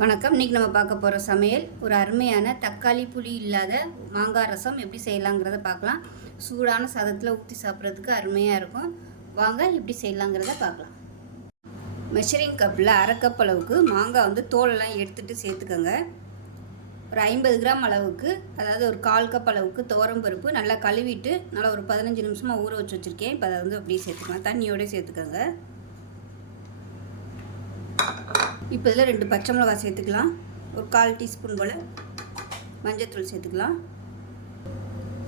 வணக்கம். இன்றைக்கி நம்ம பார்க்க போகிற சமையல் ஒரு அருமையான தக்காளி புளி இல்லாத மாங்காய் ரசம் எப்படி செய்யலாங்கிறத பார்க்கலாம். சூடான சாதத்தில் ஊற்றி சாப்பிட்றதுக்கு அருமையாக இருக்கும். வாங்க எப்படி செய்யலாங்கிறத பார்க்கலாம். மெஷரிங் கப்பில் அரை கப் அளவுக்கு மாங்காய் தோலெல்லாம் எடுத்துகிட்டு சேர்த்துக்கோங்க. ஒரு 50 கிராம் அளவுக்கு, அதாவது ஒரு 1/4 கப் அளவுக்கு துவரம்பருப்பு நல்லா கழுவிட்டு நல்லா ஒரு 15 நிமிஷமாக ஊற வச்சு வச்சுருக்கேன். இப்போ அதை அப்படியே சேர்த்துக்கலாம். தண்ணியோடு சேர்த்துக்கோங்க. இப்போ இதில் 2 பச்சை மிளகாய் சேர்த்துக்கலாம். ஒரு 1/4 டீஸ்பூன் போல் மஞ்சள்தூள் சேர்த்துக்கலாம்.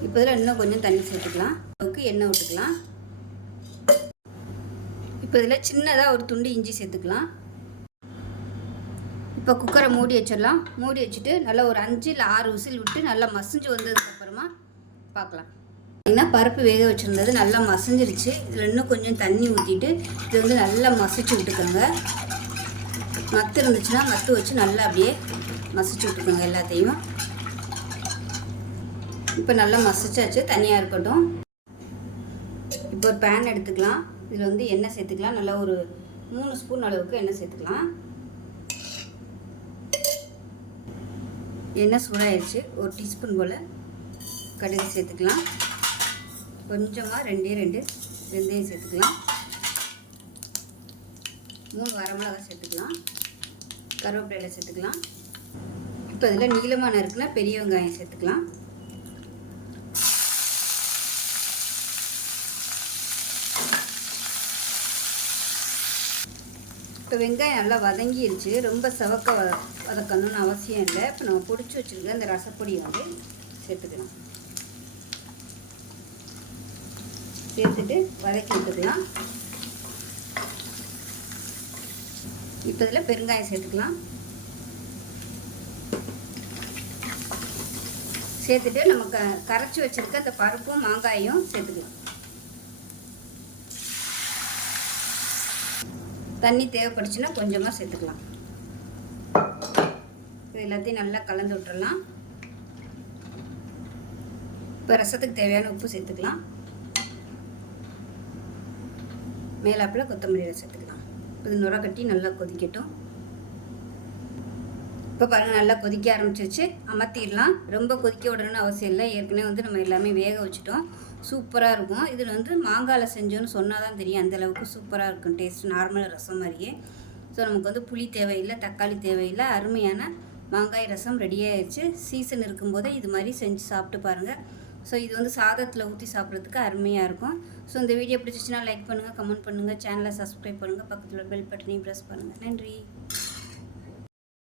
இப்போ இதில் இன்னும் கொஞ்சம் தண்ணி சேர்த்துக்கலாம். அளவுக்கு எண்ணெய் விட்டுக்கலாம். இப்போ இதில் சின்னதாக ஒரு துண்டு இஞ்சி சேர்த்துக்கலாம். இப்போ குக்கரை மூடி வச்சிடலாம். மூடி வச்சுட்டு நல்லா ஒரு 5 இல்லை 6 விசில் விட்டு நல்லா மசிஞ்சு வந்ததுக்கப்புறமா பார்க்கலாம். ஏன்னா பருப்பு வேக வச்சுருந்தது நல்லா மசிஞ்சிருச்சு. இதில் இன்னும் கொஞ்சம் தண்ணி ஊற்றிட்டு இது நல்லா மசிச்சு விட்டுக்கோங்க. மத்து இருந்துச்சுன்னா மத்து வச்சு நல்லா அப்படியே மசிச்சு விட்டுக்கோங்க எல்லாத்தையும். இப்போ நல்லா மசிச்சாச்சு, தனியாக இருக்கட்டும். இப்போ ஒரு பேன் எடுத்துக்கலாம். இதில் எண்ணெய் சேர்த்துக்கலாம். நல்லா ஒரு 3 ஸ்பூன் அளவுக்கு எண்ணெய் சேர்த்துக்கலாம். எண்ணெய் சூடாகிடுச்சு. ஒரு டீஸ்பூன் போல் கடுகு சேர்த்துக்கலாம். கொஞ்சமாக 2 வெந்தயம் சேர்த்துக்கலாம். 3 வரமிளகாய் சேர்த்துக்கலாம். கருவேப்பிலை சேர்த்துக்கலாம். இப்போ இதில் நீளமான இருக்குன்னா பெரிய வெங்காயம் சேர்த்துக்கலாம். இப்போ வெங்காயம் நல்லா வதங்கிடுச்சு. ரொம்ப செவக்க வதக்கணும்னு அவசியம் இல்லை. இப்போ நம்ம பொடிச்சு வச்சுருக்க அந்த ரசப்பொடியை சேர்த்துக்கலாம். சேர்த்துட்டு வதக்கி விட்டுக்கலாம். இப்போ இதில் பெருங்காயம் சேர்த்துக்கலாம். சேர்த்துட்டு நம்ம கரைச்சி வச்சுருக்க அந்த பருப்பும் மாங்காயும் சேர்த்துக்கலாம். தண்ணி தேவைப்படுச்சுன்னா கொஞ்சமாக சேர்த்துக்கலாம். இது எல்லாத்தையும் நல்லா கலந்து விட்டுறலாம். இப்போ ரசத்துக்கு தேவையான உப்பு சேர்த்துக்கலாம். மேலாப்பில் கொத்தமல்லியில் சேர்த்துக்கலாம். இது நுர கட்டி நல்லா கொதிக்கட்டும். இப்போ பாருங்கள், நல்லா கொதிக்க ஆரம்பிச்சிருச்சு. அமர்த்திடலாம். ரொம்ப கொதிக்க விடணும்னு அவசியம் இல்லை. ஏற்கனவே நம்ம எல்லாமே வேக வச்சுட்டோம். சூப்பராக இருக்கும். இதில் மாங்காயில் செஞ்சோன்னு சொன்னால் தான் தெரியும் அந்தளவுக்கு சூப்பராக இருக்கும். டேஸ்ட் நார்மல் ரசம் மாதிரியே. ஸோ நமக்கு புளி தேவையில்லை, தக்காளி தேவையில்லை. அருமையான மாங்காய் ரசம் ரெடி ஆயிடுச்சு. சீசன் இருக்கும்போதே இது மாதிரி செஞ்சு சாப்பிட்டு பாருங்கள். ஸோ இது சாதத்தில் ஊற்றி சாப்பிட்றதுக்கு அருமையாக இருக்கும். ஸோ இந்த வீடியோ பிடிச்சிச்சின்னா லைக் பண்ணுங்கள், கமெண்ட் பண்ணுங்கள், சேனலை சப்ஸ்கிரைப் பண்ணுங்கள், பக்கத்தில் பெல் பட்டனையும் ப்ரெஸ் பண்ணுங்கள். நன்றி.